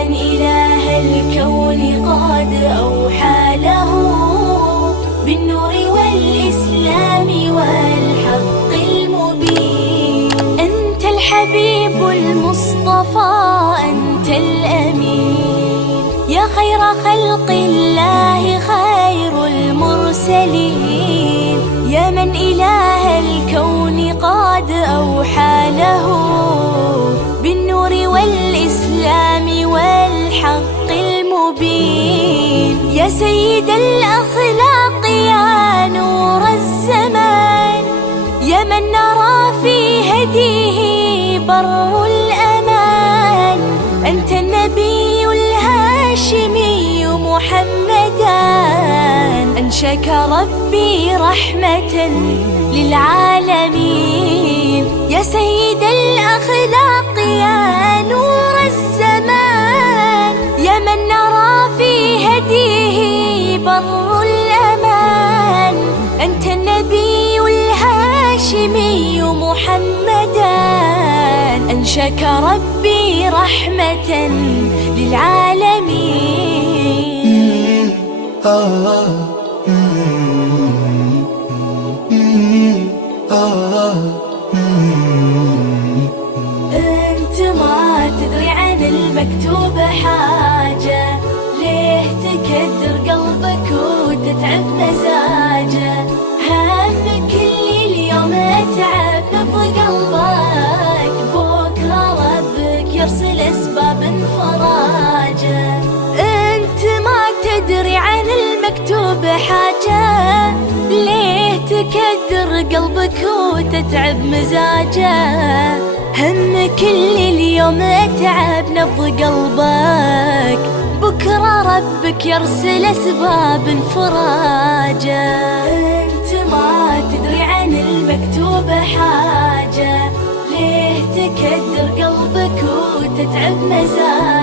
من إله الكون قد أوحى له بالنور والإسلام والحق المبين. أنت الحبيب المصطفى، أنت الأمين، يا خير خلق الله، خير المرسلين، يا من إله الكون قد أوحى له بالنور والإسلام والحق المبين. يا سيد الأخلاق، يا نور الزمان، يا من نرى في هديه بر الأمان. أنت النبي الهاشمي محمدا، أنشاك ربي رحمة للعالمين. يا سيد الأخلاق، يا نور الزمان، يا من نرى في هديه بر الأمان. أنت النبي الهاشمي محمدا، أنشاك ربي رحمة للعالمين. أنت ما تدري عن المكتوب حاجة، ليه تكدر قلبك وتتعب مزاجه؟ همك اللي اليوم أتعب نبض قلبك، بكرة ربك يرسل أسباب فراجه. أنت ما تدري عن المكتوب حاجة، ليه تكدر قلبك وتتعب مزاجه؟ همك اللي اليوم أتعب نبض قلبك، بكرة ربك يرسل أسباب فراجه. أنت ما تدري عن المكتوب حاجة، ليه تكدر قلبك وتتعب مزاجه؟